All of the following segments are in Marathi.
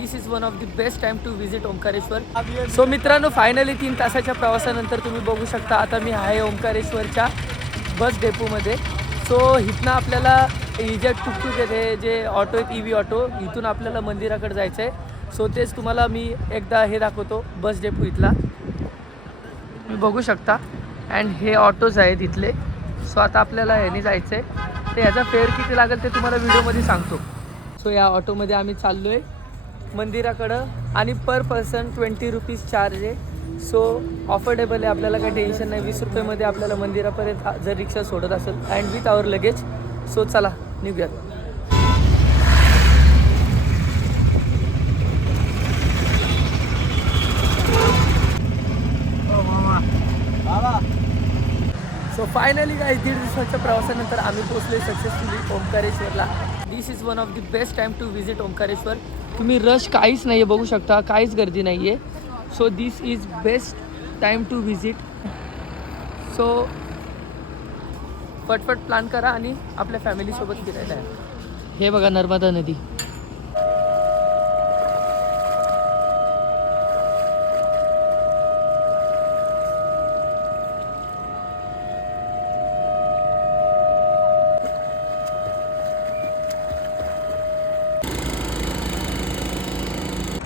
This is one of the best time to visit Omkareshwar. So मित्रांनो, फायनली 3 तासाच्या प्रवासानंतर तुम्ही बघू शकता आता मी आहे ओंकारेश्वरच्या बस डेपोमध्ये. सो इथनं आपल्याला ही जे टुकटुक आहेत, जे ऑटो आहेत, EV ऑटो, इथून आपल्याला मंदिराकडे जायचं आहे. सो तेच तुम्हाला मी एकदा हे दाखवतो बस डेपो इथला. तुम्ही बघू शकता अँड हे ऑटोज आहेत इथले. सो आता आपल्याला ह्याने जायचं आहे. तर ह्याचा फेअर किती लागेल ते तुम्हाला व्हिडिओमध्ये सांगतो. सो या ऑटोमध्ये आम्ही चाललो आहे मंदिराकडं आणि पर पर्सन 20 रुपीज चार्ज आहे. सो ऑफोर्डेबल आहे, आपल्याला काही टेन्शन नाही. 20 रुपयेमध्ये आपल्याला मंदिरापर्यंत जर रिक्षा सोडत असेल and with our luggage. So चला निघूयात. सो फायनली काय 1.5 दिवसाच्या प्रवासानंतर आम्ही पोहोचलो सक्सेसफुली ओंकारेश्वरला. This is one of the best time to visit Omkareshwar. तुम्ही रश काहीच नाही आहे, बघू शकता काहीच गर्दी नाही आहे. So this is best time to visit. So पटपट प्लॅन करा आणि आपल्या फॅमिलीसोबत फिरायला आहे. हे बघा नर्मदा नदी.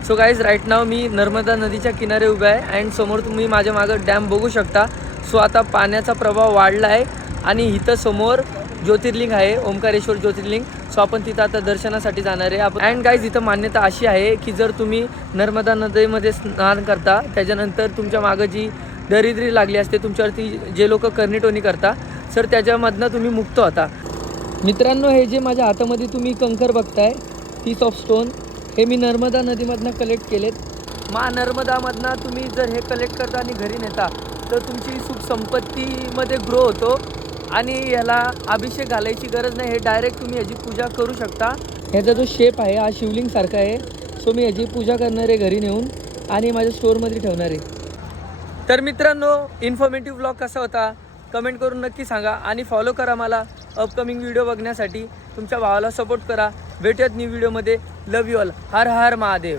सो गाईज राईट नाव मी नर्मदा नदीच्या किनारे उभा आहे अँड समोर तुम्ही माझ्या मागं डॅम बघू शकता. सो आता पाण्याचा प्रभाव वाढला आहे आणि इथं समोर ज्योतिर्लिंग आहे, ओंकारेश्वर ज्योतिर्लिंग. सो आपण तिथं आता दर्शनासाठी जाणार आहे आपण. अँड गाईज इथं मान्यता अशी आहे की जर तुम्ही नर्मदा नदीमध्ये स्नान करता त्याच्यानंतर तुमच्या मागं जी दरिद्री लागली असते, तुमच्यावरती जे लोक करनिटोनी करता, सर त्याच्यामधनं तुम्ही मुक्त होता. मित्रांनो, हे जे माझ्या हातामध्ये तुम्ही कंकर बघताय, पीस ऑफ स्टोन, हे मी नर्मदा नदीमधनं कलेक्ट केलेत. नर्मदामधनं तुम्ही जर हे कलेक्ट करता आणि घरी नेता तर तुमची सुख संपत्तीमध्ये ग्रो होतो आणि ह्याला अभिषेक घालायची गरज नाही. हे डायरेक्ट तुम्ही ह्याची पूजा करू शकता. ह्याचा जो शेप आहे हा शिवलिंगसारखा आहे. सो मी ह्याची पूजा करणार आहे घरी नेऊन आणि माझ्या स्टोअरमध्ये ठेवणार आहे. तर मित्रांनो, इन्फॉर्मेटिव्ह ब्लॉग कसा होता कमेंट करून नक्की सांगा आणि फॉलो करा मला अपकमिंग व्हिडिओ बघण्यासाठी. तुमच्या भावाला सपोर्ट करा. भेटूयात न्यू व्हिडिओमध्ये. Love you all. हर हर महादेव.